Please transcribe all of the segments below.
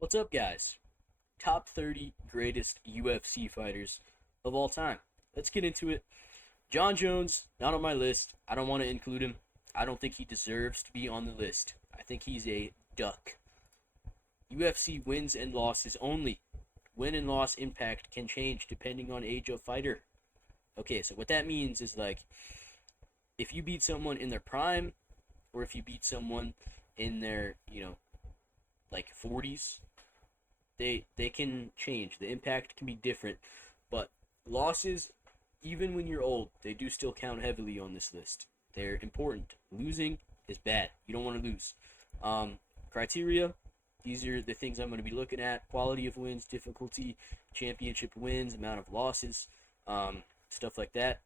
What's up, guys? Top 30 greatest UFC fighters of all time. Let's get into it. John Jones, not on my list. I don't want to include him. I don't think he deserves to be on the list. I think he's a duck. UFC wins and losses only. Win and loss impact can change depending on age of fighter. Okay, so what that means is like if you beat someone in their prime or if you beat someone in their, like 40s, they can change. The impact can be different, but losses, even when you're old, they do still count heavily on this list. They're important. Losing is bad. You don't want to lose. Um, Criteria. These are the things I'm going to be looking at: quality of wins, difficulty, championship wins, amount of losses, stuff like that.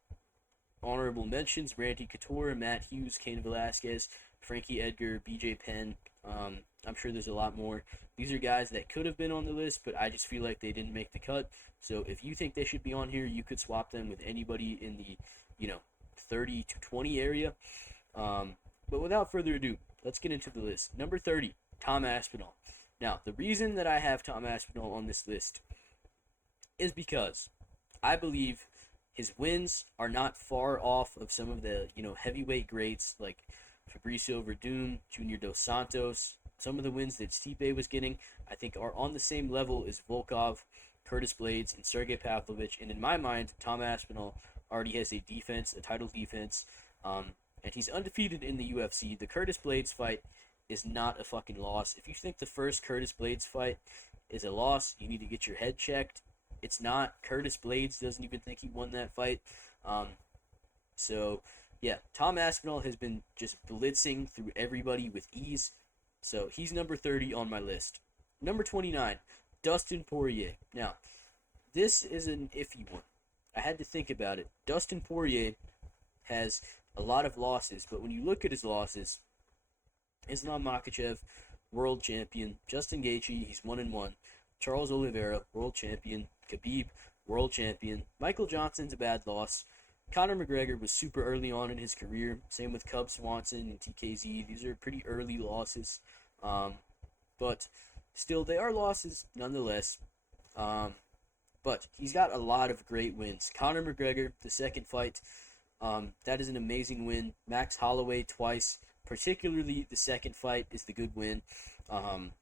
Honorable mentions: Randy Couture, Matt Hughes, Cain Velasquez, Frankie Edgar, BJ Penn. I'm sure there's a lot more. These are guys that could have been on the list, but I just feel like they didn't make the cut. So if you think they should be on here, you could swap them with anybody in the, you know, 30 to 20 area. But without further ado, let's get into the list. Number 30, Tom Aspinall. Now, the reason that I have Tom Aspinall on this list is because I believe his wins are not far off of some of the, heavyweight greats like Fabricio Verdum, Junior Dos Santos. Some of the wins that Stipe was getting, I think, are on the same level as Volkov, Curtis Blades, and Sergey Pavlovich. And in my mind, Tom Aspinall already has a defense, a title defense, and he's undefeated in the UFC. The Curtis Blades fight is not a fucking loss. If you think the first Curtis Blades fight is a loss, you need to get your head checked. It's not. Curtis Blades doesn't even think he won that fight. Um, so, yeah, Tom Aspinall has been just blitzing through everybody with ease. So he's number 30 on my list. Number 29, Dustin Poirier. Now, this is an iffy one. I had to think about it. Dustin Poirier has a lot of losses, but when you look at his losses, Islam Makhachev, world champion. Justin Gaethje, he's 1-1. Charles Oliveira, world champion. Khabib, world champion. Michael Johnson's a bad loss. Conor McGregor was super early on in his career. Same with Cub Swanson and TKZ. These are pretty early losses. Um, but still, they are losses nonetheless. Um, but he's got a lot of great wins. Conor McGregor, the second fight, that is an amazing win. Max Holloway twice, particularly the second fight is the good win. Um,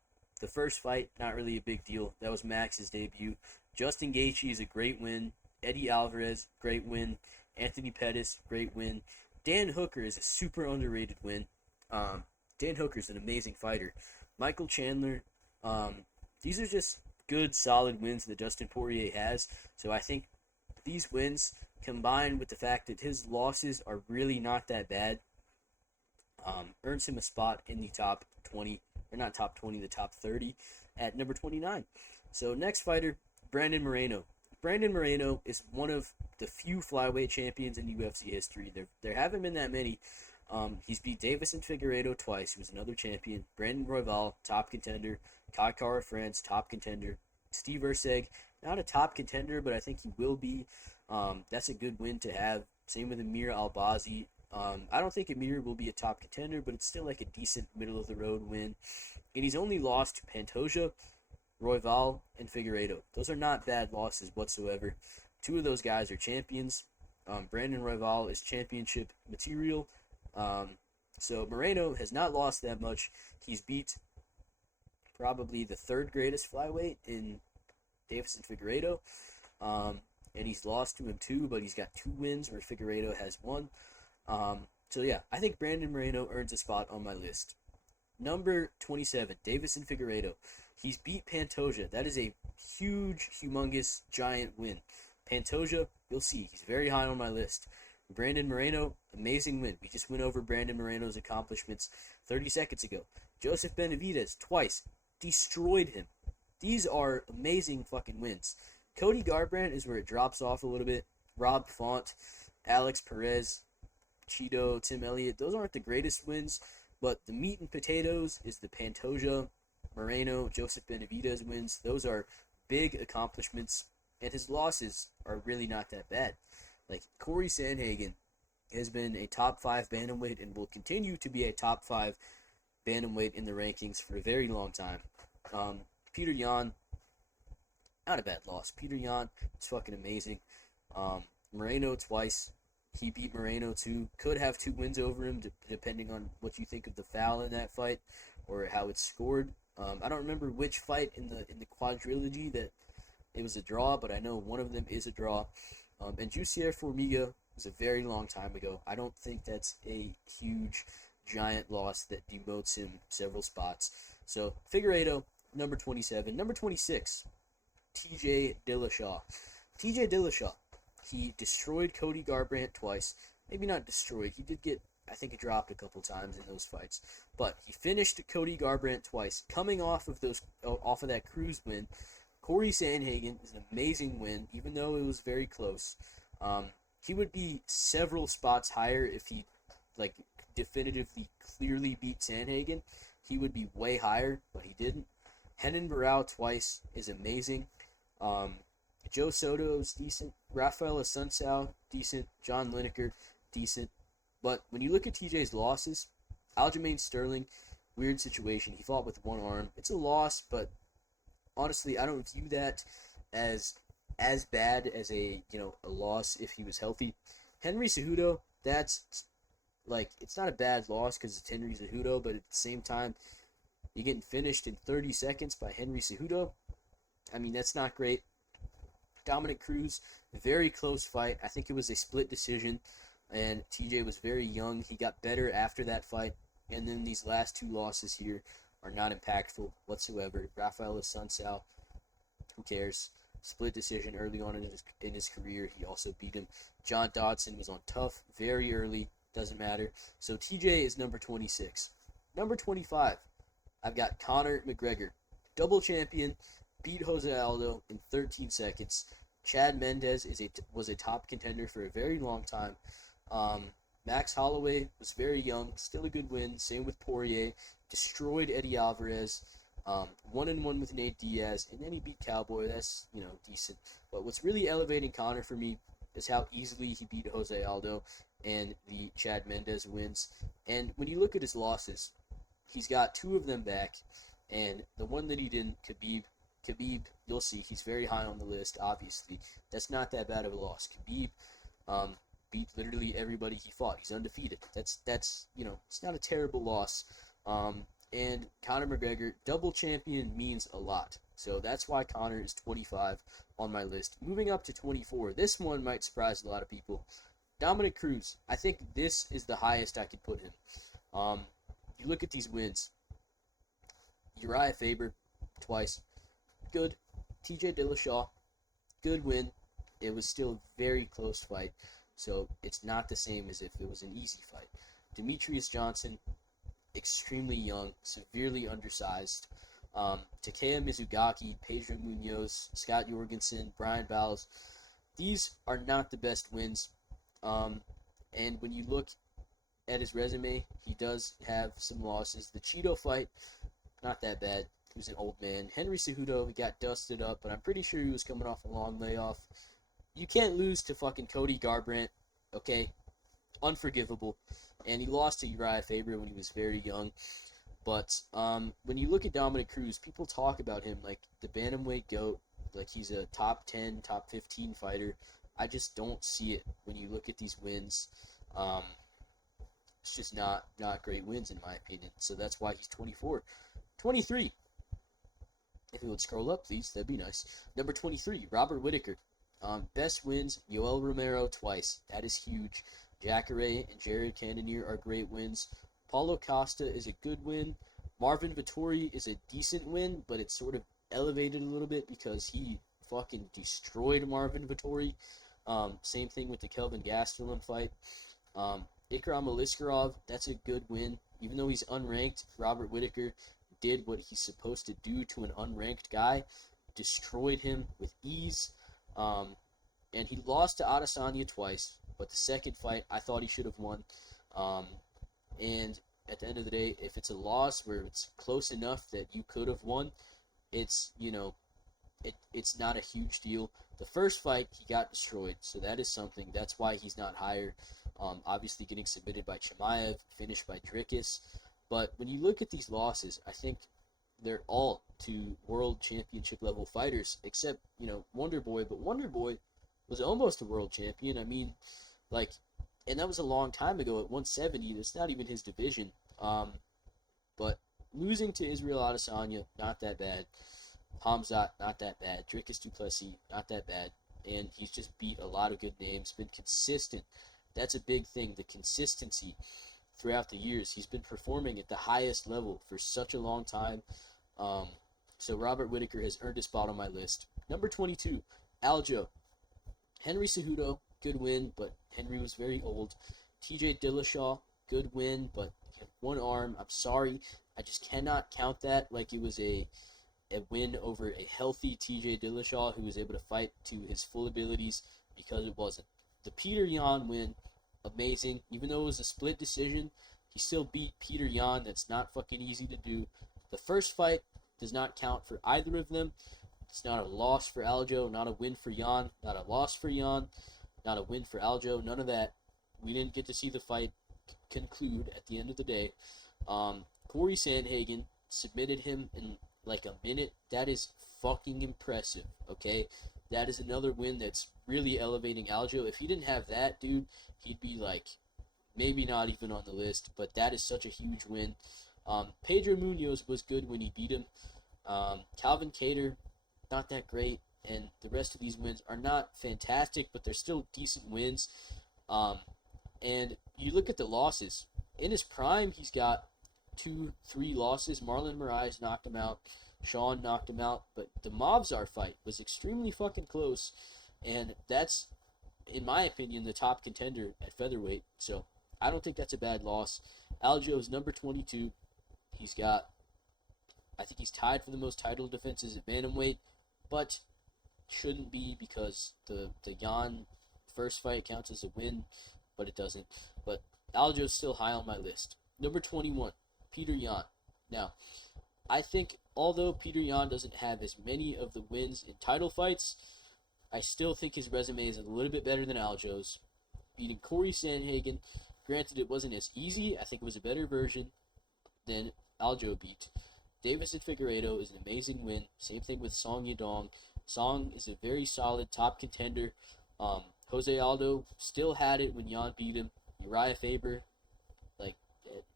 the first fight, not really a big deal. That was Max's debut. Justin Gaethje is a great win. Eddie Alvarez, great win. Anthony Pettis, great win. Dan Hooker is a super underrated win. Dan Hooker is an amazing fighter. Michael Chandler, these are just good, solid wins that Dustin Poirier has. So I think these wins, combined with the fact that his losses are really not that bad, earns him a spot in the top 20, or not top 20, the top 30 at number 29. So next fighter, Brandon Moreno. Brandon Moreno is one of the few flyweight champions in UFC history. There haven't been that many. He's beat Davison Figueiredo twice, who was another champion. Brandon Royval, top contender. Kai Kara France, top contender. Steve Erceg, not a top contender, but I think he will be. That's a good win to have. Same with Amir Albazi. I don't think Amir will be a top contender, but it's still like a decent middle of the road win. And he's only lost to Pantoja, Royval, and Figueiredo. Those are not bad losses whatsoever. Two of those guys are champions. Brandon Royval is championship material. So Moreno has not lost that much. He's beat probably the third greatest flyweight in Davison Figueiredo. And he's lost to him too, but he's got two wins where Figueiredo has one. So yeah, I think Brandon Moreno earns a spot on my list. Number 27, Davison Figueiredo. He's beat Pantoja. That is a huge, humongous, giant win. Pantoja, you'll see, he's very high on my list. Brandon Moreno, amazing win. We just went over Brandon Moreno's accomplishments 30 seconds ago. Joseph Benavidez, twice, destroyed him. These are amazing fucking wins. Cody Garbrandt is where it drops off a little bit. Rob Font, Alex Perez, Cheeto, Tim Elliott, those aren't the greatest wins, but the meat and potatoes is the Pantoja, Moreno, Joseph Benavidez wins. Those are big accomplishments, and his losses are really not that bad. Like, Corey Sandhagen has been a top 5 bantamweight and will continue to be a top 5 bantamweight in the rankings for a very long time. Peter Yan, not a bad loss. Peter Yan is fucking amazing. Moreno twice. He beat Moreno too. Could have 2 wins over him, depending on what you think of the foul in that fight or how it's scored. I don't remember which fight in the quadrilogy that it was a draw, but I know one of them is a draw. And Jussier Formiga was a very long time ago. I don't think that's a huge, giant loss that demotes him several spots. So Figueiredo, number 27. Number 26, TJ Dillashaw. TJ Dillashaw, he destroyed Cody Garbrandt twice. Maybe not destroyed. He did get, I think, dropped a couple times in those fights. But he finished Cody Garbrandt twice, coming off of that Cruz win. Corey Sandhagen is an amazing win, even though it was very close. He would be several spots higher if he, like, definitively, clearly beat Sandhagen. He would be way higher, but he didn't. Renan Barão twice is amazing. Joe Soto is decent. Rafael Assunção, decent. John Lineker, decent. But when you look at TJ's losses, Aljamain Sterling, weird situation. He fought with one arm. It's a loss, but honestly, I don't view that as bad as a loss if he was healthy. Henry Cejudo, that's like, it's not a bad loss because it's Henry Cejudo, but at the same time, you're getting finished in 30 seconds by Henry Cejudo. I mean, that's not great. Dominic Cruz, very close fight. I think it was a split decision, and TJ was very young. He got better after that fight, and then these last 2 losses here are not impactful whatsoever. Rafael Assunção, who cares? Split decision early on in his career. He also beat him. John Dodson was on tough very early. Doesn't matter. So TJ is number 26. Number 25, I've got Conor McGregor. Double champion, beat Jose Aldo in 13 seconds. Chad Mendes was a top contender for a very long time. Max Holloway was very young, still a good win. Same with Poirier. Destroyed Eddie Alvarez. 1-1 with Nate Diaz, and then he beat Cowboy. That's, decent. But what's really elevating Conor for me is how easily he beat Jose Aldo and the Chad Mendes wins. And when you look at his losses, he's got 2 of them back, and the one that he didn't, Khabib, you'll see, he's very high on the list, obviously. That's not that bad of a loss. Khabib beat literally everybody he fought. He's undefeated. That's it's not a terrible loss. And Conor McGregor, double champion, means a lot. So that's why Conor is 25 on my list. Moving up to 24, this one might surprise a lot of people. Dominic Cruz, I think this is the highest I could put him. You look at these wins. Uriah Faber, twice. Good. TJ Dillashaw, good win. It was still a very close fight, so it's not the same as if it was an easy fight. Demetrius Johnson, extremely young, severely undersized. Takeya Mizugaki, Pedro Munoz, Scott Jorgensen, Brian Bowles, these are not the best wins. And when you look at his resume, he does have some losses. The Cheeto fight, not that bad. He was an old man. Henry Cejudo, he got dusted up, but I'm pretty sure he was coming off a long layoff. You can't lose to fucking Cody Garbrandt, okay? Unforgivable. And he lost to Uriah Faber when he was very young. But when you look at Dominic Cruz, people talk about him like the bantamweight GOAT, like he's a top 10, top 15 fighter. I just don't see it when you look at these wins. It's just not great wins in my opinion. So that's why he's 24. 23. If you would scroll up, please, that'd be nice. Number 23, Robert Whittaker. Best wins, Yoel Romero twice. That is huge. Jacare and Jared Cannonier are great wins. Paulo Costa is a good win. Marvin Vettori is a decent win, but it's sort of elevated a little bit because he fucking destroyed Marvin Vettori. Same thing with the Kelvin Gastelum fight. Ikram Aliskerov, that's a good win. Even though he's unranked, Robert Whittaker did what he's supposed to do to an unranked guy. Destroyed him with ease. And he lost to Adesanya twice, but the second fight, I thought he should have won. And at the end of the day, if it's a loss where it's close enough that you could have won, it's not a huge deal. The first fight, he got destroyed, so that is something. That's why he's not higher. Obviously getting submitted by Chimaev, finished by Dricus. But when you look at these losses, I think they're all to world championship level fighters, except, you know, Wonder Boy. But Wonder Boy was almost a world champion. I mean, like, and that was a long time ago at 170. That's not even his division. But losing to Israel Adesanya, not that bad. Hamzat, not that bad. Dricus du Plessis, not that bad. And he's just beat a lot of good names, been consistent. That's a big thing, the consistency throughout the years. He's been performing at the highest level for such a long time. So Robert Whittaker has earned a spot on my list. Number 22, Aljo. Henry Cejudo, good win, but Henry was very old. TJ Dillashaw, good win, but he had one arm. I'm sorry. I just cannot count that like it was a win over a healthy TJ Dillashaw who was able to fight to his full abilities, because it wasn't. The Peter Yan win, amazing. Even though it was a split decision, he still beat Peter Yan. That's not fucking easy to do. The first fight does not count for either of them. It's not a loss for Aljo, not a win for Yan, not a loss for Yan, not a win for Aljo, none of that. We didn't get to see the fight conclude at the end of the day. Corey Sandhagen submitted him in like a minute. That is fucking impressive, okay? That is another win that's really elevating Aljo. If he didn't have that, dude, he'd be like maybe not even on the list, but that is such a huge win. Pedro Munoz was good when he beat him. Calvin Kattar, not that great, and the rest of these wins are not fantastic, but they're still decent wins. And you look at the losses. In his prime, he's got 2-3 losses. Marlon Moraes knocked him out. Sean knocked him out. But the Movsar fight was extremely fucking close, and that's, in my opinion, the top contender at featherweight. So I don't think that's a bad loss. Aljo's number 22. He's got, I think he's tied for the most title defenses at bantamweight, but shouldn't be, because the Yan first fight counts as a win, but it doesn't. But Aljo's still high on my list. Number 21, Peter Yan. Now, I think although Peter Yan doesn't have as many of the wins in title fights, I still think his resume is a little bit better than Aljo's. Beating Corey Sandhagen, granted it wasn't as easy, I think it was a better version than Aljo beat. Davison Figueiredo is an amazing win. Same thing with Song Yadong. Song is a very solid top contender. Jose Aldo still had it when Yan beat him. Uriah Faber, like,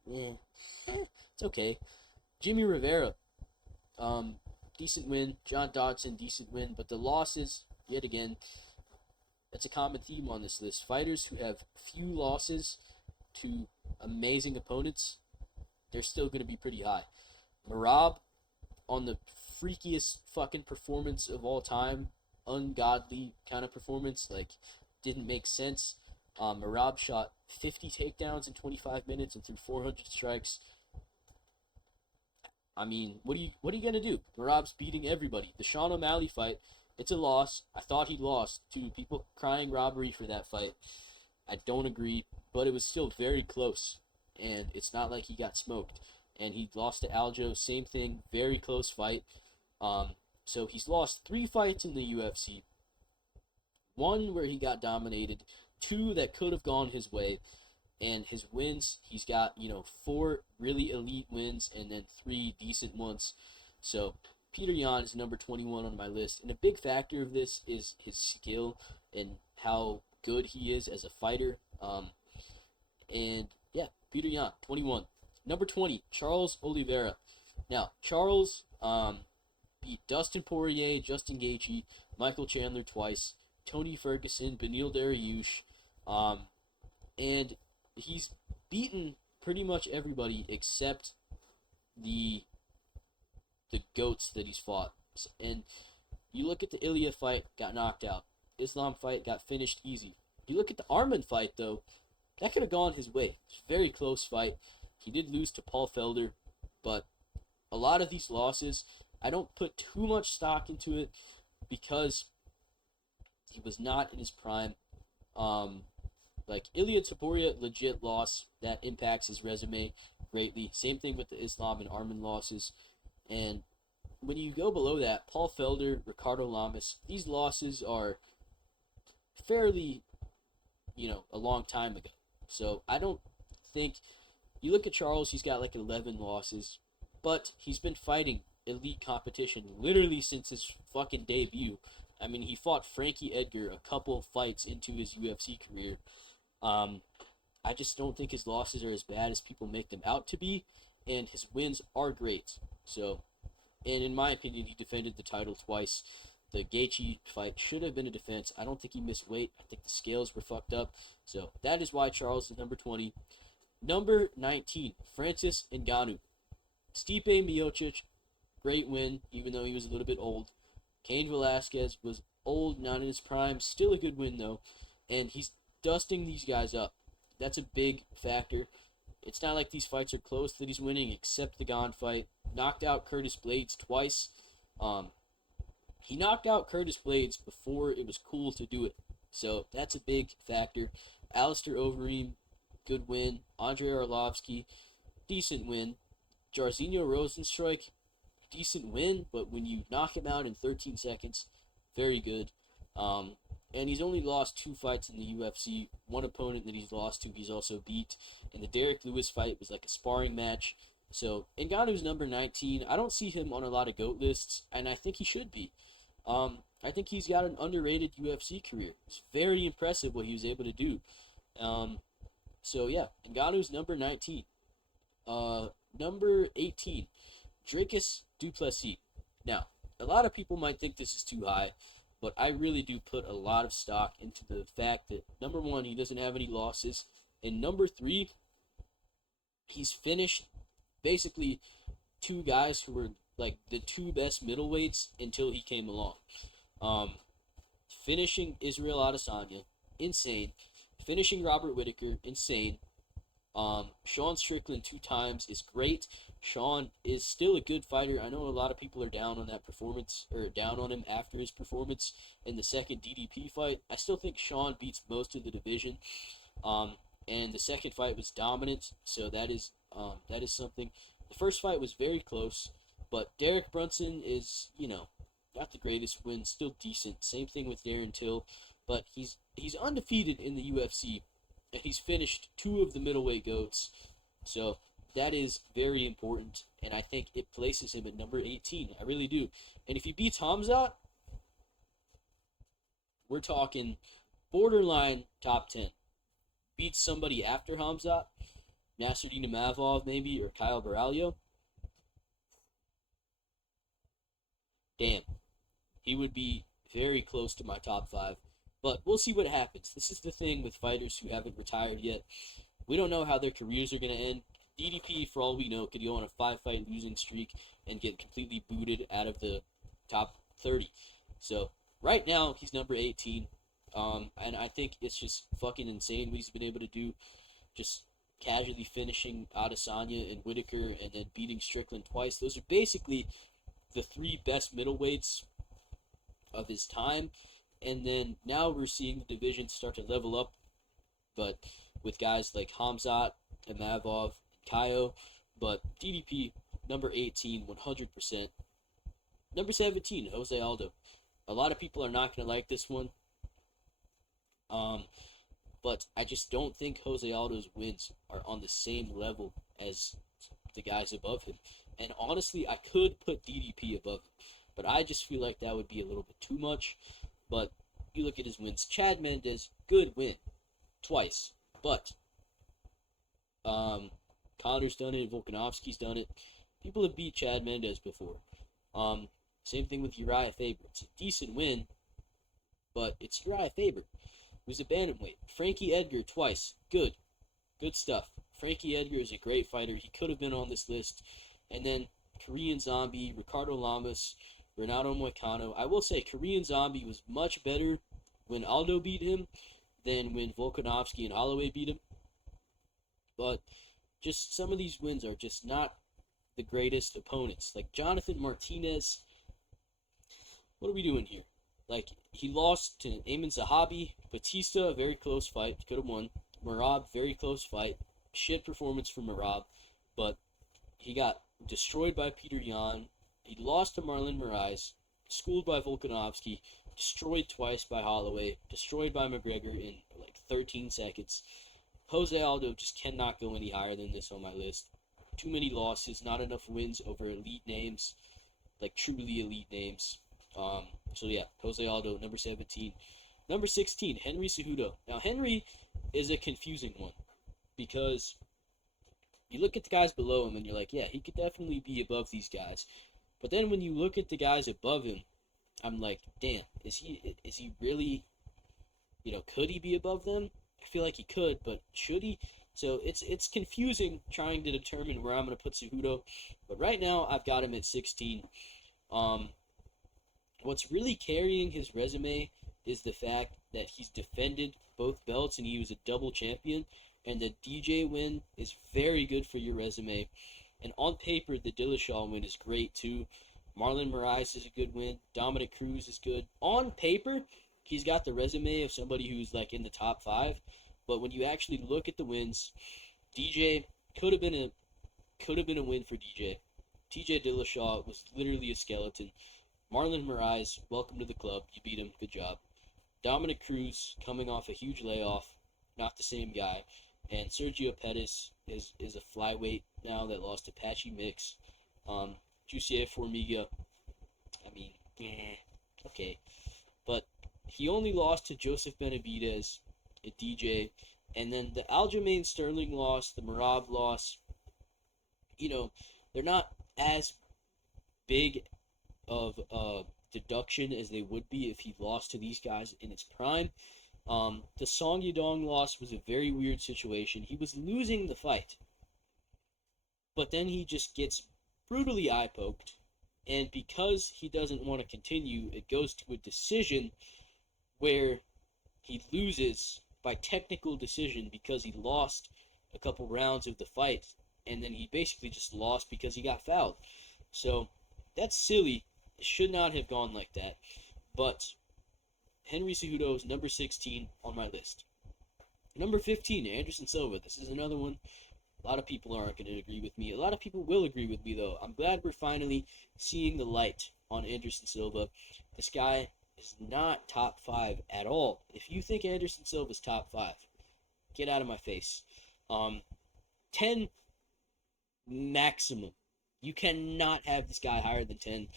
it's okay. Jimmy Rivera, decent win. John Dodson, decent win. But the losses, yet again, that's a common theme on this list. Fighters who have few losses to amazing opponents, they're still going to be pretty high. Merab, on the freakiest fucking performance of all time, ungodly kind of performance, like, didn't make sense. Merab shot 50 takedowns in 25 minutes and threw 400 strikes. I mean, what are you gonna do? Merab's beating everybody. The Sean O'Malley fight, it's a loss. I thought he lost to people crying robbery for that fight. I don't agree, but it was still very close, and it's not like he got smoked. And he lost to Aljo, same thing, very close fight. So he's lost 3 fights in the UFC. 1 where he got dominated, 2 that could have gone his way, and his wins, he's got, 4 really elite wins and then 3 decent ones. So Peter Yan is number 21 on my list, and a big factor of this is his skill and how good he is as a fighter. And yeah, Peter Yan, 21. Number 20, Charles Oliveira. Now, Charles beat Dustin Poirier, Justin Gaethje, Michael Chandler twice, Tony Ferguson, Beneil Dariush, and he's beaten pretty much everybody except the GOATs that he's fought. And you look at the Ilya fight, got knocked out. Islam fight got finished easy. You look at the Arman fight, though, that could have gone his way. It's a very close fight. He did lose to Paul Felder, but a lot of these losses, I don't put too much stock into it because he was not in his prime. Like Ilya Taporia, legit loss. That impacts his resume greatly. Same thing with the Islam and Arman losses. And when you go below that, Paul Felder, Ricardo Lamas, these losses are fairly, a long time ago. So I don't think, you look at Charles, he's got like 11 losses, but he's been fighting elite competition literally since his fucking debut. I mean, he fought Frankie Edgar a couple fights into his UFC career. Um, I just don't think his losses are as bad as people make them out to be, and his wins are great. So, and in my opinion, he defended the title twice. The Gaethje fight should have been a defense. I don't think he missed weight. I think the scales were fucked up. So that is why Charles is number 20. Number 19, Francis Ngannou. Stipe Miocic, great win, even though he was a little bit old. Cain Velasquez was old, not in his prime. Still a good win, though. And he's dusting these guys up. That's a big factor. It's not like these fights are close that he's winning, except the Gane fight. Knocked out Curtis Blades twice. He knocked out Curtis Blades before it was cool to do it. So that's a big factor. Alistair Overeem, good win. Andrei Arlovsky, decent win. Jairzinho Rozenstruik, decent win, but when you knock him out in 13 seconds, very good. And he's only lost 2 fights in the UFC. One opponent that he's lost to, he's also beat. And the Derek Lewis fight was like a sparring match. So, Ngannou's number 19. I don't see him on a lot of GOAT lists, and I think he should be. I think he's got an underrated UFC career. It's very impressive what he was able to do. So, yeah, Ngannou's number 19. Number 18, Dricus du Plessis. Now, a lot of people might think this is too high, but I really do put a lot of stock into the fact that, number 1, he doesn't have any losses, and number 3, he's finished basically 2 guys who were like the 2 best middleweights until he came along. Finishing Israel Adesanya, insane. Finishing Robert Whittaker, insane. Sean Strickland 2 times is great. Sean is still a good fighter. I know a lot of people are down on that performance, or down on him after his performance in the second DDP fight. I still think Sean beats most of the division. And the second fight was dominant, so that is something. The first fight was very close, but Derek Brunson is, not the greatest win, still decent. Same thing with Darren Till, but he's undefeated in the UFC. And he's finished 2 of the middleweight GOATs. So that is very important. And I think it places him at number 18. I really do. And if he beats Hamzat, we're talking borderline top 10. Beats somebody after Hamzat, Nasruddin Imavov maybe, or Kyle Baralho. Damn. He would be very close to my top 5. But we'll see what happens. This is the thing with fighters who haven't retired yet. We don't know how their careers are going to end. DDP, for all we know, could go on a 5-fight losing streak and get completely booted out of the top 30. So, right now, he's number 18. And I think it's just fucking insane what he's been able to do. Just casually finishing Adesanya and Whittaker and then beating Strickland twice. Those are basically the 3 best middleweights of his time. And then now we're seeing the division start to level up, but with guys like Hamzat, Imavov, Kaio. But DDP, number 18, 100%. Number 17, Jose Aldo. A lot of people are not going to like this one. But I just don't think Jose Aldo's wins are on the same level as the guys above him. And honestly, I could put DDP above him, but I just feel like that would be a little bit too much. But you look at his wins. Chad Mendes, good win. Twice. But Connor's done it. Volkanovski's done it. People have beat Chad Mendes before. Same thing with Uriah Faber. It's a decent win, but it's Uriah Faber, who's a bantamweight. Frankie Edgar, twice. Good. Good stuff. Frankie Edgar is a great fighter. He could have been on this list. And then Korean Zombie, Ricardo Lamas, Renato Moicano. I will say Korean Zombie was much better when Aldo beat him than when Volkanovski and Holloway beat him. But just some of these wins are just not the greatest opponents. Like Jonathan Martinez. What are we doing here? Like, he lost to Ayman Zahabi. Batista, a very close fight. Could have won. Merab, very close fight. Shit performance from Merab. But he got destroyed by Peter Yan. He lost to Marlon Moraes, schooled by Volkanovski, destroyed twice by Holloway, destroyed by McGregor in like 13 seconds. Jose Aldo just cannot go any higher than this on my list. Too many losses, not enough wins over elite names. like truly elite names. So yeah, Jose Aldo, number 17. Number 16, Henry Cejudo. Now Henry is a confusing one because you look at the guys below him and you're like, yeah, he could definitely be above these guys. But then when you look at the guys above him, I'm like, damn, is he really, could he be above them? I feel like he could, but should he? So it's confusing trying to determine where I'm gonna put Cejudo. But right now I've got him at 16. Um, what's really carrying his resume is the fact that he's defended both belts and he was a double champion. And the DJ win is very good for your resume. And on paper, the Dillashaw win is great too. Marlon Moraes is a good win. Dominic Cruz is good. On paper, he's got the resume of somebody who's like in the top 5. But when you actually look at the wins, DJ could have been a win for DJ. TJ Dillashaw was literally a skeleton. Marlon Moraes, welcome to the club. You beat him. Good job. Dominic Cruz coming off a huge layoff, not the same guy. And Sergio Pettis is a flyweight now that lost to Patchy Mix. Jussier Formiga, I mean, okay. But he only lost to Joseph Benavidez, a DJ. And then the Aljamain Sterling loss, the Merab loss, they're not as big of a deduction as they would be if he lost to these guys in his prime. The Song Yadong loss was a very weird situation. He was losing the fight, but then he just gets brutally eye-poked, and because he doesn't want to continue, it goes to a decision where he loses by technical decision because he lost a couple rounds of the fight, and then he basically just lost because he got fouled. So that's silly. It should not have gone like that. But Henry Cejudo is number 16 on my list. Number 15, Anderson Silva. This is another one. A lot of people aren't going to agree with me. A lot of people will agree with me, though. I'm glad we're finally seeing the light on Anderson Silva. This guy is not top 5 at all. If you think Anderson Silva is top 5, get out of my face. 10 maximum. You cannot have this guy higher than 10.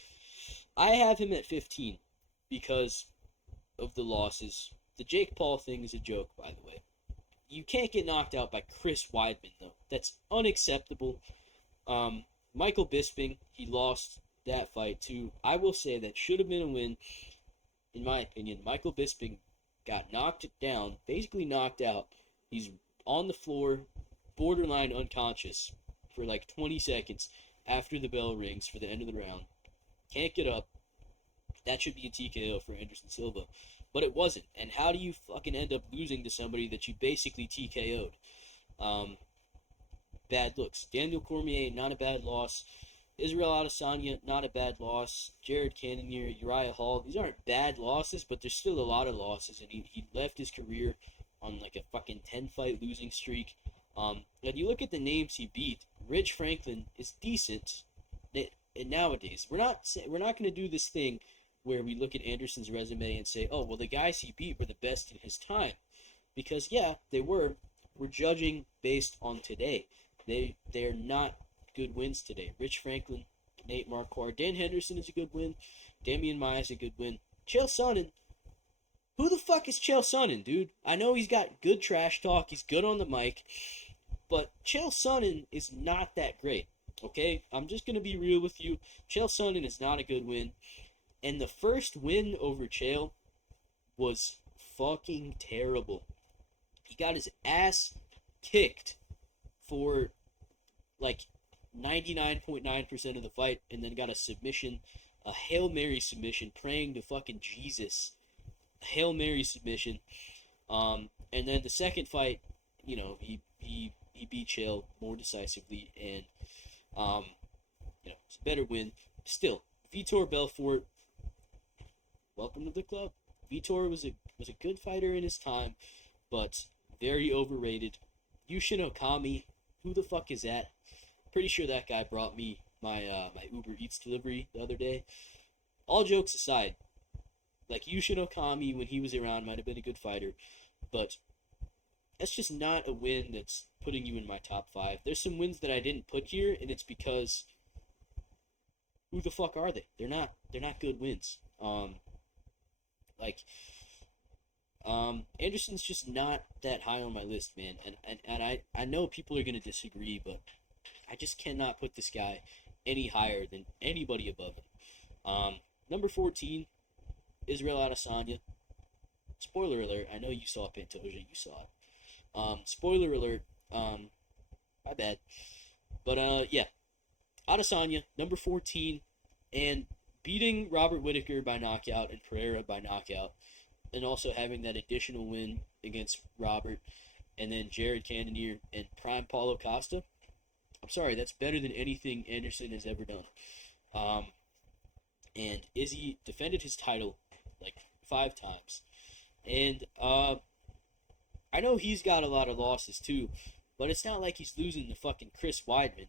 I have him at 15 because of the losses. The Jake Paul thing is a joke, by the way. You can't get knocked out by Chris Weidman, though. That's unacceptable. Michael Bisping, he lost that fight, too. I will say that should have been a win, in my opinion. Michael Bisping got knocked down, basically knocked out. He's on the floor, borderline unconscious, for like 20 seconds after the bell rings for the end of the round. Can't get up. That should be a TKO for Anderson Silva. But it wasn't. And how do you fucking end up losing to somebody that you basically TKO'd? Bad looks. Daniel Cormier, not a bad loss. Israel Adesanya, not a bad loss. Jared Cannonier, Uriah Hall. These aren't bad losses, but there's still a lot of losses. And he left his career on like a fucking 10-fight losing streak. And you look at the names he beat. Rich Franklin is decent. Nowadays, we're not going to do this thing where we look at Anderson's resume and say, oh, well, the guys he beat were the best in his time. Because, yeah, they were. We're judging based on today. They're not good wins today. Rich Franklin, Nate Marquardt, Dan Henderson is a good win. Damian Maia is a good win. Chael Sonnen. Who the fuck is Chael Sonnen, dude? I know he's got good trash talk. He's good on the mic. But Chael Sonnen is not that great. Okay? I'm just going to be real with you. Chael Sonnen is not a good win. And the first win over Chael was fucking terrible. He got his ass kicked for like 99.9% of the fight and then got a submission, a Hail Mary submission, praying to fucking Jesus. A Hail Mary submission. And then the second fight, he beat Chael more decisively and it's a better win. Still, Vitor Belfort, welcome to the club. Vitor was a good fighter in his time, but very overrated. Yushin Okami, who the fuck is that? Pretty sure that guy brought me my Uber Eats delivery the other day. All jokes aside, like Yushin Okami when he was around might have been a good fighter, but that's just not a win that's putting you in my top 5. There's some wins that I didn't put here, and it's because who the fuck are they? They're not good wins. Like Anderson's just not that high on my list, man. And I know people are gonna disagree, but I just cannot put this guy any higher than anybody above him. Number 14, Israel Adesanya. Spoiler alert, I know you saw Pantoja, you saw it. Spoiler alert, my bad. But yeah, Adesanya, number 14, and beating Robert Whittaker by knockout and Pereira by knockout, and also having that additional win against Robert, and then Jared Cannonier and Prime Paulo Costa. I'm sorry, that's better than anything Anderson has ever done. And Izzy defended his title like 5 times. And I know he's got a lot of losses too, but it's not like he's losing to fucking Chris Weidman.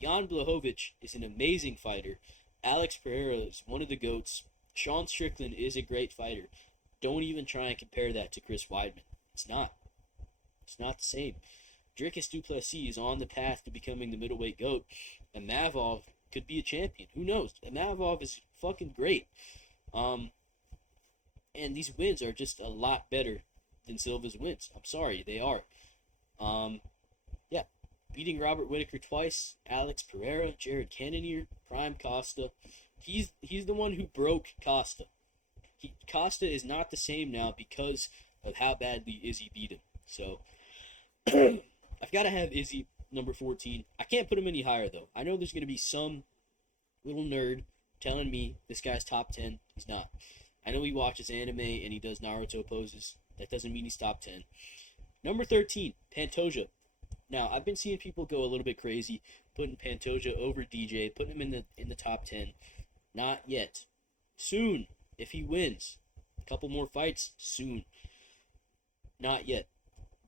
Jan Blachowicz is an amazing fighter. Alex Pereira is one of the GOATs. Sean Strickland is a great fighter. Don't even try and compare that to Chris Weidman. It's not. It's not the same. Dricus du Plessis is on the path to becoming the middleweight GOAT, and Mavov could be a champion. Who knows? And Mavov is fucking great. And these wins are just a lot better than Silva's wins. I'm sorry, they are. Yeah, beating Robert Whittaker twice, Alex Pereira, Jared Cannonier, Prime Costa. He's the one who broke Costa. Costa is not the same now because of how badly Izzy beat him. So I've got to have Izzy number 14. I can't put him any higher though. I know there's going to be some little nerd telling me this guy's top 10. He's not. I know he watches anime and he does Naruto poses. That doesn't mean he's top 10. Number 13, Pantoja. Now, I've been seeing people go a little bit crazy, putting Pantoja over DJ, putting him in the top 10. Not yet. Soon, if he wins. A couple more fights, soon. Not yet.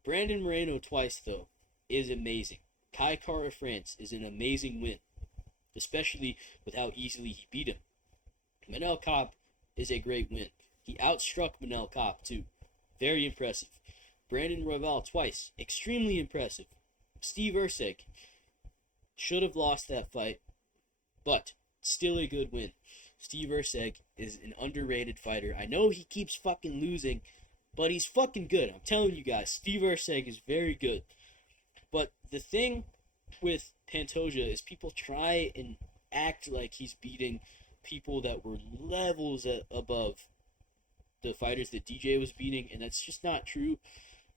Brandon Moreno twice, though, is amazing. Kai Kara France is an amazing win, especially with how easily he beat him. Manel Kape is a great win. He outstruck Manel Kape, too. Very impressive. Brandon Royval twice. Extremely impressive. Steve Erceg should have lost that fight, but still a good win. Steve Erceg is an underrated fighter. I know he keeps fucking losing, but he's fucking good. I'm telling you guys, Steve Erceg is very good. But the thing with Pantoja is people try and act like he's beating people that were levels above the fighters that DJ was beating, and that's just not true.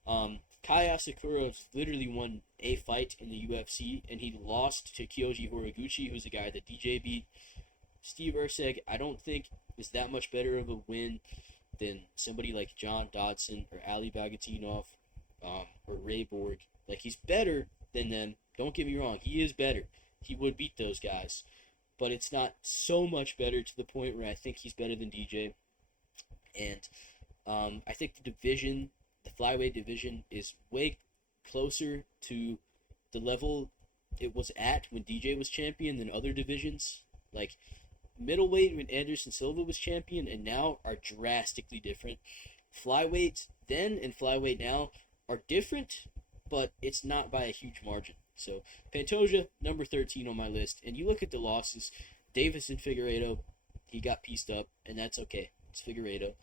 Kai Asakura literally won a fight in the UFC, and he lost to Kyoji Horiguchi, who's the guy that DJ beat. Steve Erceg, I don't think is that much better of a win than somebody like John Dodson or Ali Bagatinov or Ray Borg. Like, he's better than them. Don't get me wrong, he is better. He would beat those guys. But it's not so much better to the point where I think he's better than DJ. And I think the division, the flyweight division, is way closer to the level it was at when DJ was champion than other divisions. Like, middleweight when Anderson Silva was champion and now are drastically different. Flyweight then and flyweight now are different, but it's not by a huge margin. So, Pantoja, number 13 on my list. And you look at the losses, Davis and Figueiredo, he got pieced up, and that's okay. It's Figueiredo.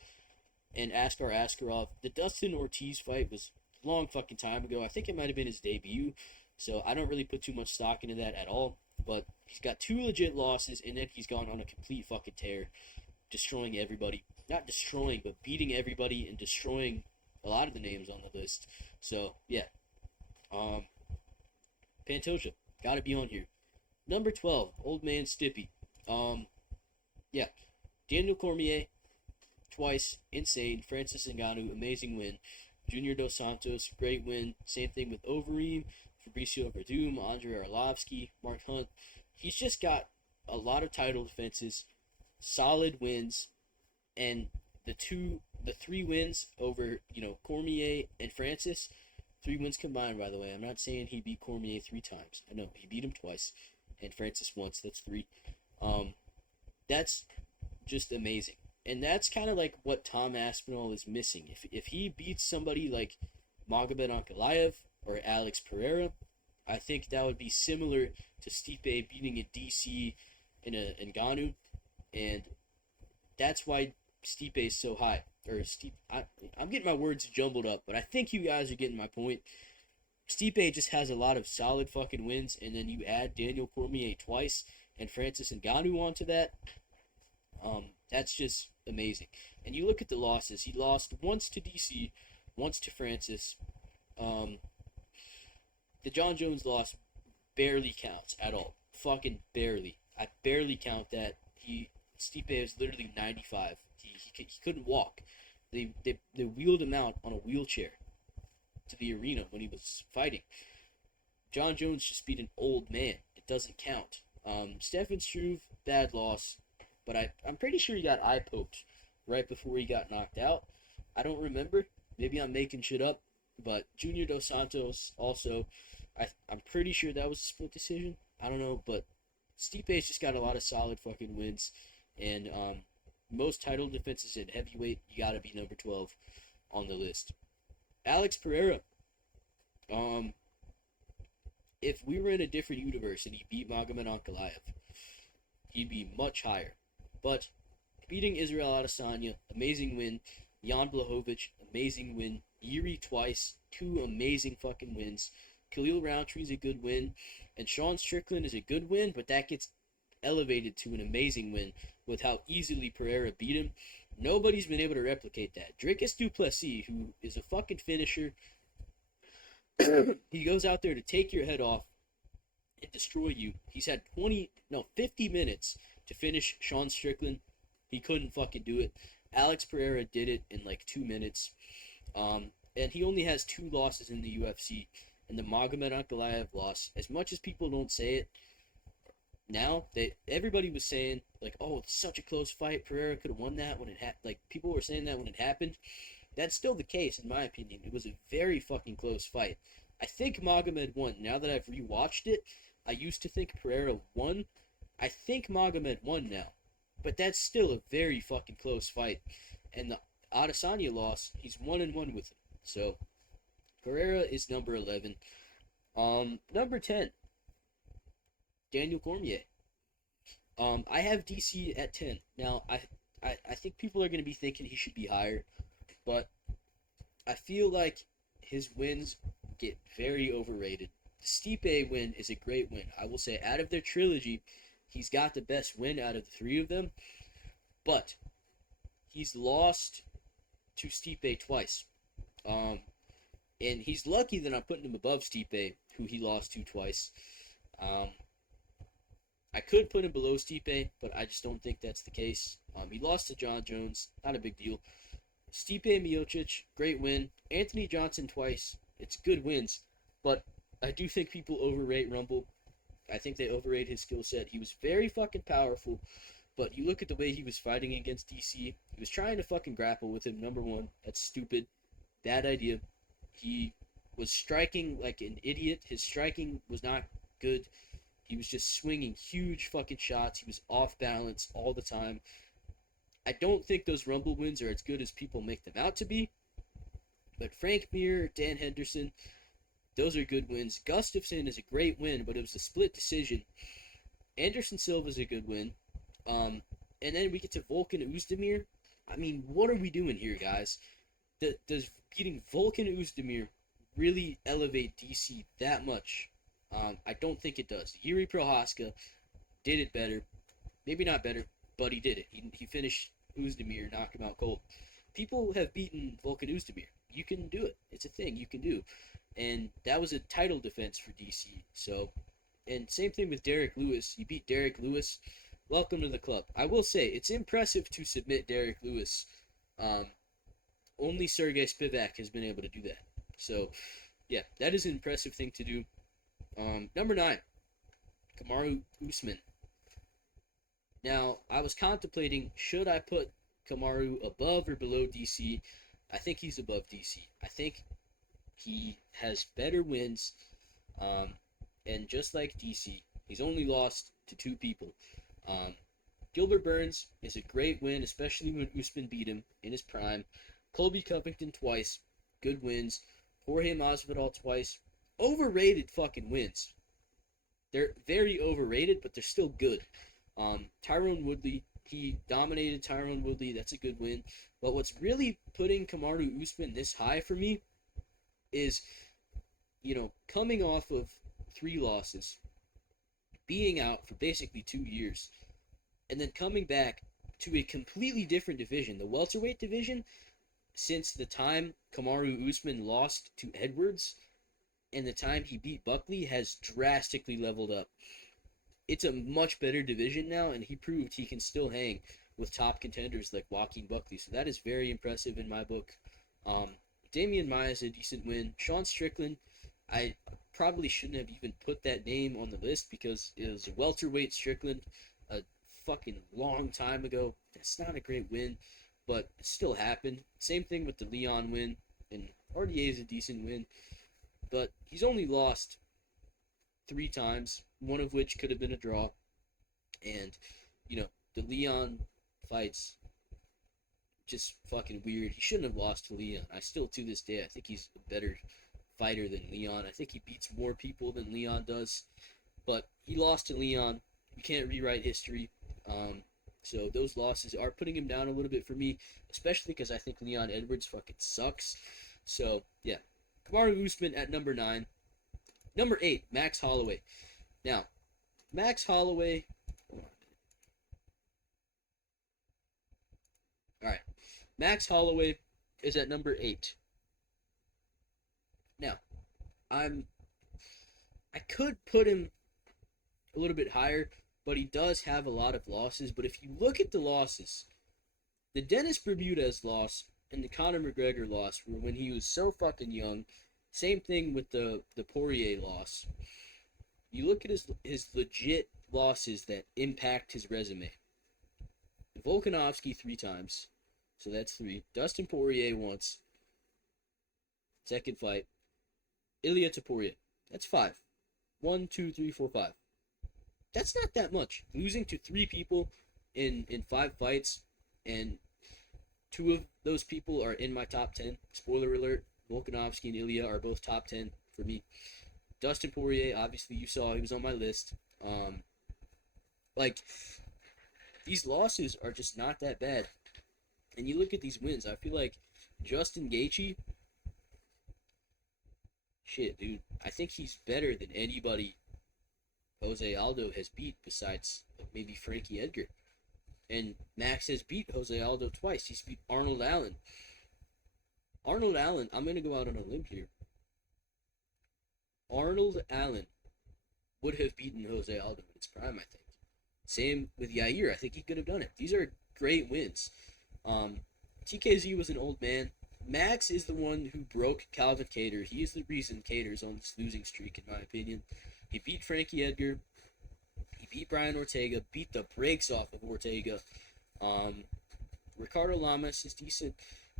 And Askar Askarov. The Dustin Ortiz fight was a long fucking time ago. I think it might have been his debut. So, I don't really put too much stock into that at all. But he's got 2 legit losses, and then he's gone on a complete fucking tear, destroying everybody. Not destroying, but beating everybody and destroying a lot of the names on the list. So, yeah. Pantoja, gotta be on here. Number 12, Old Man Stippy. Yeah. Daniel Cormier, twice, insane. Francis Ngannou, amazing win. Junior Dos Santos, great win. Same thing with Overeem, Fabricio Verdum, Andre Arlovsky, Mark Hunt. He's just got a lot of title defenses, solid wins, and the 3 wins over, Cormier and Francis. 3 wins combined, by the way. I'm not saying he beat Cormier 3 times. I know, he beat him twice. And Francis once. That's 3. That's just amazing. And that's kind of like what Tom Aspinall is missing. If he beats somebody like Magomed Ankalaev or Alex Pereira, I think that would be similar to Stipe beating a DC in a Ngannou, and that's why Stipe is so high. Or I'm getting my words jumbled up, but I think you guys are getting my point. Stipe just has a lot of solid fucking wins, and then you add Daniel Cormier twice and Francis Ngannou onto that. That's just amazing. And you look at the losses. He lost once to DC, once to Francis. The John Jones loss barely counts at all. Fucking barely. I barely count that. Stipe is literally 95. He couldn't walk. They wheeled him out on a wheelchair to the arena when he was fighting. John Jones just beat an old man. It doesn't count. Stefan Struve, bad loss, but I'm pretty sure he got eye poked right before he got knocked out. I don't remember. Maybe I'm making shit up. But Junior Dos Santos also, I'm pretty sure that was a split decision. I don't know, but Stipe's just got a lot of solid fucking wins, and most title defenses in heavyweight, you gotta be number 12 on the list. Alex Pereira. If we were in a different universe and he beat Magomed Ankalaev, he'd be much higher. But beating Israel Adesanya, amazing win. Jan Blachowicz, amazing win. Yuri twice, 2 amazing fucking wins. Khalil Roundtree's a good win. And Sean Strickland is a good win, but that gets elevated to an amazing win with how easily Pereira beat him. Nobody's been able to replicate that. Dricus du Plessis, who is a fucking finisher, he goes out there to take your head off and destroy you. He's had 50 minutes to finish Sean Strickland. He couldn't fucking do it. Alex Pereira did it in like 2 minutes. And he only has 2 losses in the UFC. And the Magomed Ankalaev loss, as much as people don't say it now, everybody was saying, like, oh, it's such a close fight. Pereira could have won that when it happened. Like, people were saying that when it happened. That's still the case, in my opinion. It was a very fucking close fight. I think Magomed won. Now that I've rewatched it, I used to think Pereira won. I think Magomed won now. But that's still a very fucking close fight. And the Adesanya loss, he's 1-1 with him. So, Pereira is number 11. Number 10, Daniel Cormier. I have DC at 10. Now, I think people are going to be thinking he should be higher. But I feel like his wins get very overrated. The Stipe win is a great win. I will say, out of their trilogy, he's got the best win out of the 3 of them. But he's lost to Stipe twice. And he's lucky that I'm putting him above Stipe, who he lost to twice. I could put him below Stipe, but I just don't think that's the case. He lost to John Jones. Not a big deal. Stipe Miocic, great win. Anthony Johnson twice. It's good wins. But I do think people overrate Rumble. I think they overrate his skill set. He was very fucking powerful. But you look at the way he was fighting against DC. He was trying to fucking grapple with him, number 1. That's stupid. Bad idea. He was striking like an idiot. His striking was not good. He was just swinging huge fucking shots. He was off balance all the time. I don't think those Rumble wins are as good as people make them out to be. But Frank Mir, Dan Henderson, those are good wins. Gustafsson is a great win, but it was a split decision. Anderson Silva is a good win. And then we get to Volkan Oezdemir. I mean, what are we doing here, guys? Does beating Volkan Oezdemir really elevate DC that much? I don't think it does. Yuri Prohaska did it better. Maybe not better, but he did it. He finished Oezdemir, knocked him out cold. People have beaten Volkan Oezdemir. You can do it. It's a thing you can do. And that was a title defense for DC. So, and same thing with Derek Lewis. You beat Derek Lewis. Welcome to the club. I will say, it's impressive to submit Derek Lewis. Only Sergey Spivak has been able to do that. So, yeah, that is an impressive thing to do. Number 9, Kamaru Usman. Now, I was contemplating, should I put Kamaru above or below DC? I think he's above DC. I think he has better wins. And just like DC, he's only lost to 2 people. Gilbert Burns is a great win, especially when Usman beat him in his prime. Colby Covington twice, good wins. Jorge Masvidal twice, overrated fucking wins. They're very overrated, but they're still good. Tyrone Woodley, he dominated Tyrone Woodley. That's a good win. But what's really putting Kamaru Usman this high for me is, coming off of 3 losses, being out for basically 2 years, and then coming back to a completely different division, the welterweight division, since the time Kamaru Usman lost to Edwards and the time he beat Buckley has drastically leveled up. It's a much better division now, and he proved he can still hang with top contenders like Joaquin Buckley. So that is very impressive in my book. Damian Maia is a decent win. Sean Strickland, I probably shouldn't have even put that name on the list because it was a welterweight Strickland a fucking long time ago. That's not a great win, but it still happened. Same thing with the Leon win, and RDA is a decent win, but he's only lost 3 times, one of which could have been a draw. And, the Leon fights, just fucking weird. He shouldn't have lost to Leon. I still, to this day, I think he's a better fighter than Leon. I think he beats more people than Leon does. But he lost to Leon. You can't rewrite history. So those losses are putting him down a little bit for me, especially because I think Leon Edwards fucking sucks. So, yeah. Kamaru Usman at number 9. Number 8, Max Holloway. Now, Max Holloway. Alright. Max Holloway is at number 8. Now, I could put him a little bit higher, but he does have a lot of losses. But if you look at the losses, the Dennis Bermudez loss and the Conor McGregor loss were when he was so fucking young. Same thing with the Poirier loss. You look at his legit losses that impact his resume. Volkanovski 3 times, so that's 3. Dustin Poirier once. Second fight. Ilia Topuria, that's 5. 1, 2, 3, 4, 5. That's not that much. Losing to 3 people in 5 fights, and 2 of those people are in my top 10. Spoiler alert, Volkanovski and Ilia are both top 10 for me. Dustin Poirier, obviously you saw he was on my list. These losses are just not that bad. And you look at these wins, I feel like Justin Gaethje, shit, dude, I think he's better than anybody Jose Aldo has beat besides maybe Frankie Edgar. And Max has beat Jose Aldo twice. He's beat Arnold Allen. Arnold Allen, I'm going to go out on a limb here. Arnold Allen would have beaten Jose Aldo in his prime, I think. Same with Yair. I think he could have done it. These are great wins. TKZ was an old man. Max is the one who broke Calvin Kattar. He is the reason Kattar's on this losing streak, in my opinion. He beat Frankie Edgar. He beat Brian Ortega. Beat the brakes off of Ortega. Ricardo Lamas is decent.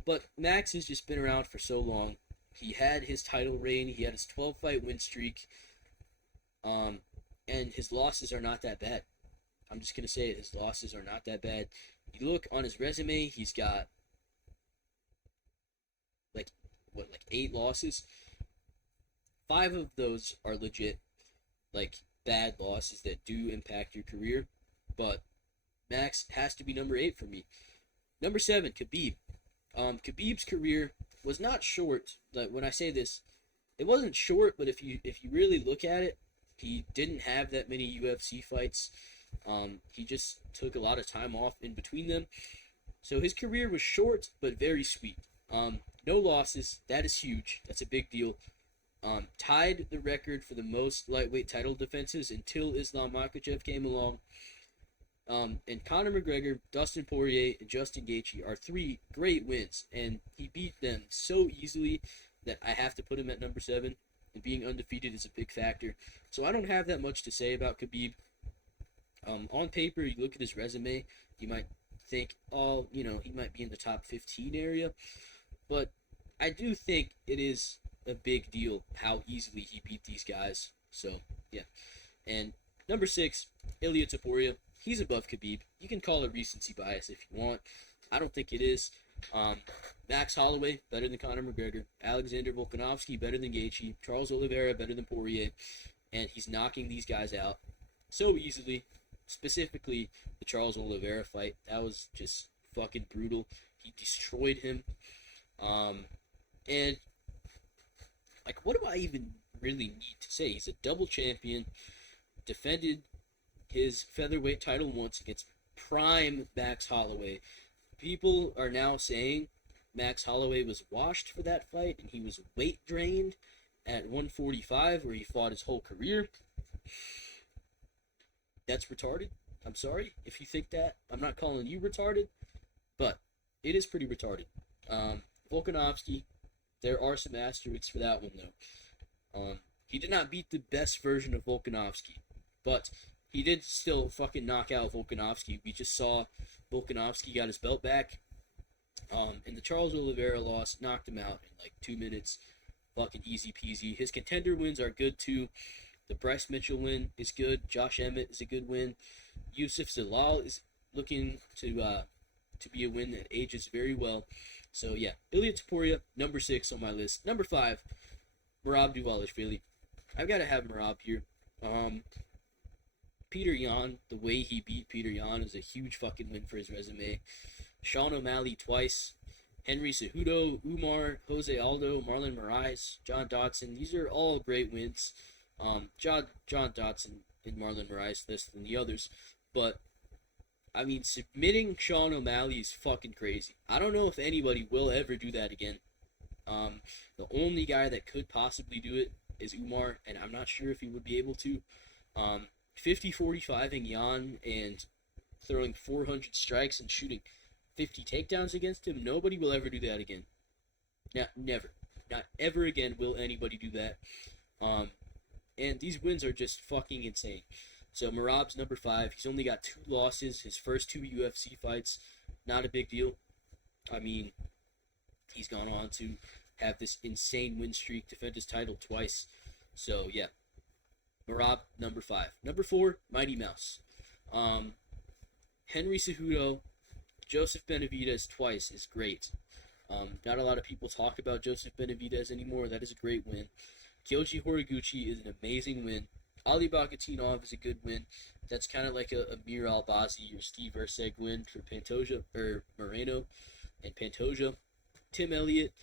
But Max has just been around for so long. He had his title reign. He had his 12-fight win streak. And his losses are not that bad. I'm just going to say it. His losses are not that bad. You look on his resume, he's got, 8 losses? 5 of those are legit, bad losses that do impact your career. But Max has to be number 8 for me. Number 7, Khabib. Khabib's career was not short. When I say this, it wasn't short, but if you really look at it, he didn't have that many UFC fights. He just took a lot of time off in between them. So his career was short, but very sweet. No losses. That is huge. That's a big deal. Tied the record for the most lightweight title defenses until Islam Makhachev came along. And Conor McGregor, Dustin Poirier, and Justin Gaethje are 3 great wins, and he beat them so easily that I have to put him at number 7, and being undefeated is a big factor. So I don't have that much to say about Khabib. On paper, you look at his resume, you might think, he might be in the top 15 area, but I do think it is a big deal how easily he beat these guys. So, yeah. And number 6, Ilia Topuria. He's above Khabib. You can call it recency bias if you want. I don't think it is. Max Holloway, better than Conor McGregor. Alexander Volkanovski, better than Gaethje. Charles Oliveira, better than Poirier. And he's knocking these guys out so easily. specifically the Charles Oliveira fight. That was just fucking brutal. He destroyed him. And like, what do I even really need to say? He's a double champion, defended his featherweight title once against prime Max Holloway. People are now saying Max Holloway was washed for that fight and he was weight drained at 145 where he fought his whole career. That's retarded. I'm sorry if you think that. I'm not calling you retarded, but it is pretty retarded. Volkanovski, there are some asterisks for that one though. He did not beat the best version of Volkanovski, but he did still fucking knock out Volkanovski. We just saw Volkanovski got his belt back. And the Charles Oliveira loss knocked him out in like 2 minutes. Fucking easy peasy. His contender wins are good too. The Bryce Mitchell win is good. Josh Emmett is a good win. Yusuf Zalal is looking to be a win that ages very well. So yeah, Ilia Topuria, number 6 on my list. Number 5, Merab Dvalishvili. I've got to have Merab here. Peter Yan, the way he beat Peter Yan is a huge fucking win for his resume. Sean O'Malley twice. Henry Cejudo, Umar, Jose Aldo, Marlon Moraes, John Dodson. These are all great wins. John Dodson and Marlon Moraes less than the others. But, I mean, submitting Sean O'Malley is fucking crazy. I don't know if anybody will ever do that again. The only guy that could possibly do it is Umar, and I'm not sure if he would be able to. 50-45ing Yan and throwing 400 strikes and shooting 50 takedowns against him. Nobody will ever do that again. Never. Not ever again will anybody do that. And these wins are just fucking insane. So Merab's number 5. He's only got 2 losses. His first 2 UFC fights. Not a big deal. I mean, he's gone on to have this insane win streak, defend his title twice. So, yeah. Merab, number 5. Number 4, Mighty Mouse. Henry Cejudo, Joseph Benavidez twice is great. Not a lot of people talk about Joseph Benavidez anymore. That is a great win. Kyoji Horiguchi is an amazing win. Ali Bakatinov is a good win. That's kind of like a Amir Albazi or Steve Erceg win for Pantoja, or Moreno and Pantoja. Tim Elliott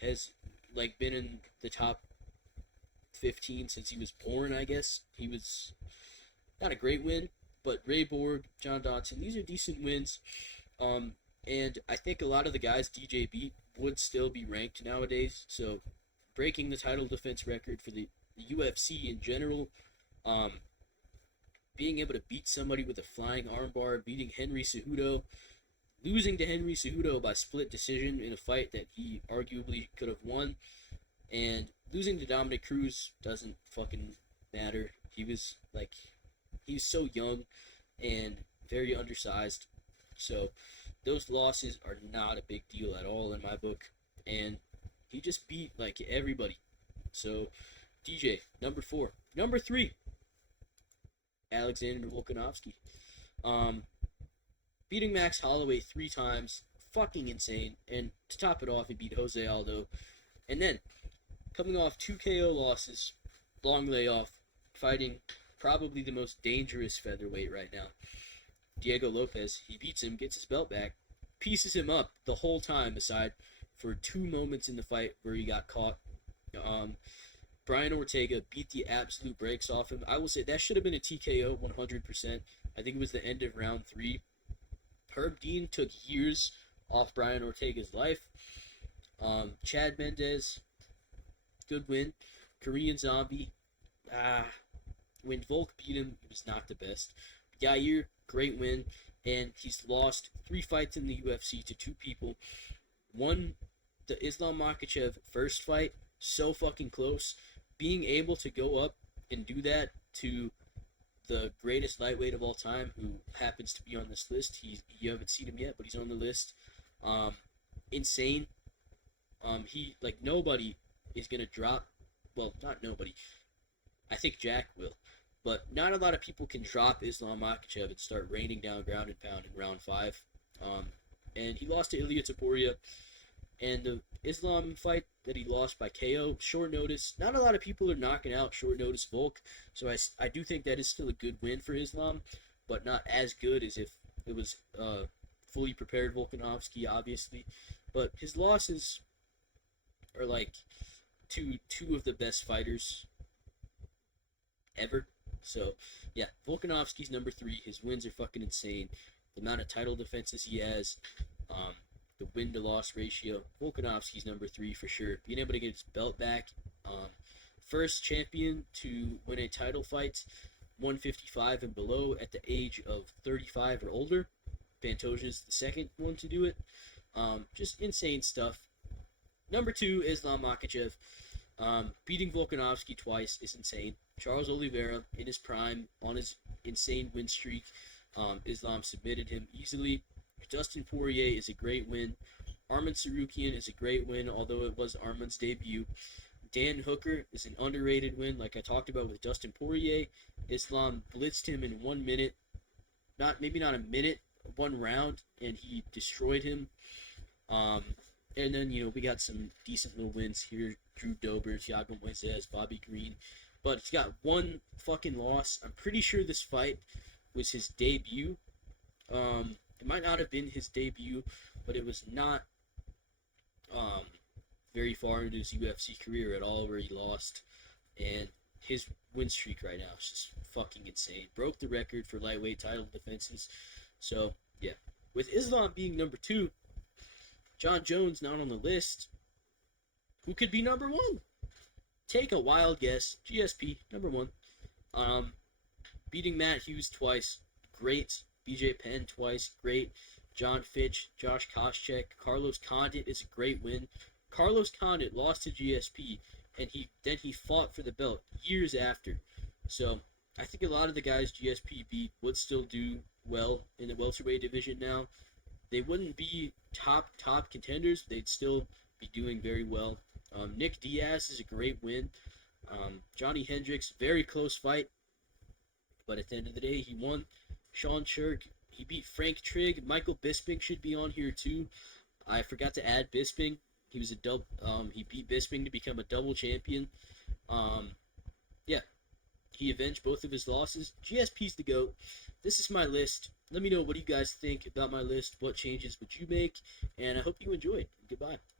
has like been in the top 15 since he was born, I guess. He was not a great win, but Ray Borg, John Dodson, these are decent wins. And I think a lot of the guys DJ beat would still be ranked nowadays. So breaking the title defense record for the UFC in general, being able to beat somebody with a flying armbar, beating Henry Cejudo, losing to Henry Cejudo by split decision in a fight that he arguably could have won, and losing to Dominic Cruz doesn't fucking matter. He was so young and very undersized. So those losses are not a big deal at all in my book. And he just beat like everybody. So DJ, number 4. Number 3, Alexander Volkanovski. Beating Max Holloway 3 times, fucking insane. And to top it off, he beat Jose Aldo. And then, coming off 2 KO losses, long layoff, fighting probably the most dangerous featherweight right now, Diego Lopez. He beats him, gets his belt back, pieces him up the whole time, aside for 2 moments in the fight where he got caught. Brian Ortega beat the absolute brakes off him. I will say that should have been a TKO 100%. I think it was the end of round 3. Herb Dean took years off Brian Ortega's life. Chad Mendez, good win. Korean Zombie, when Volk beat him, it was not the best. Yair, great win, and he's lost 3 fights in the UFC to 2 people. One, the Islam Makhachev first fight, so fucking close. Being able to go up and do that to the greatest lightweight of all time, who happens to be on this list. You haven't seen him yet, but he's on the list. Insane. Nobody is gonna drop. Well, not nobody. I think Jack will. But not a lot of people can drop Islam Makhachev and start raining down ground and pound in round 5. And he lost to Ilia Topuria. And the Islam fight that he lost by KO, short notice. Not a lot of people are knocking out short notice Volk. So I do think that is still a good win for Islam. but not as good as if it was fully prepared Volkanovski, obviously. But his losses are like two of the best fighters ever. So yeah, Volkanovski's number 3. His wins are fucking insane. The amount of title defenses he has, um, the win to loss ratio. Volkanovski's number 3 for sure. Being able to get his belt back. First champion to win a title fight, 155 and below at the age of 35 or older. Pantoja's the second one to do it. Just insane stuff. Number 2, Islam Makhachev. Beating Volkanovski twice is insane. Charles Oliveira, in his prime, on his insane win streak, Islam submitted him easily. Dustin Poirier is a great win. Arman Tsarukyan is a great win, although it was Arman's debut. Dan Hooker is an underrated win, like I talked about with Dustin Poirier. Islam blitzed him in 1 minute. Maybe not a minute, 1 round, and he destroyed him. And then, we got some decent little wins here. Drew Dober, Thiago Moises, Bobby Green. But he's got 1 fucking loss. I'm pretty sure this fight was his debut. It might not have been his debut, but it was not very far into his UFC career at all where he lost. And his win streak right now is just fucking insane. Broke the record for lightweight title defenses. So, yeah. With Islam being number 2, John Jones not on the list. Who could be number 1? Take a wild guess. GSP, number 1. Beating Matt Hughes twice. Great. BJ Penn twice. Great. John Fitch, Josh Koscheck. Carlos Condit is a great win. Carlos Condit lost to GSP, and he fought for the belt years after. So I think a lot of the guys GSP beat would still do well in the welterweight division now. They wouldn't be top contenders. They'd still be doing very well. Nick Diaz is a great win. Johnny Hendricks, very close fight, but at the end of the day, he won. Sean Shirk, he beat Frank Trigg. Michael Bisping should be on here too. I forgot to add Bisping. He was he beat Bisping to become a double champion. Yeah, he avenged both of his losses. GSP's the GOAT. This is my list. Let me know what you guys think about my list. What changes would you make? And I hope you enjoyed. Goodbye.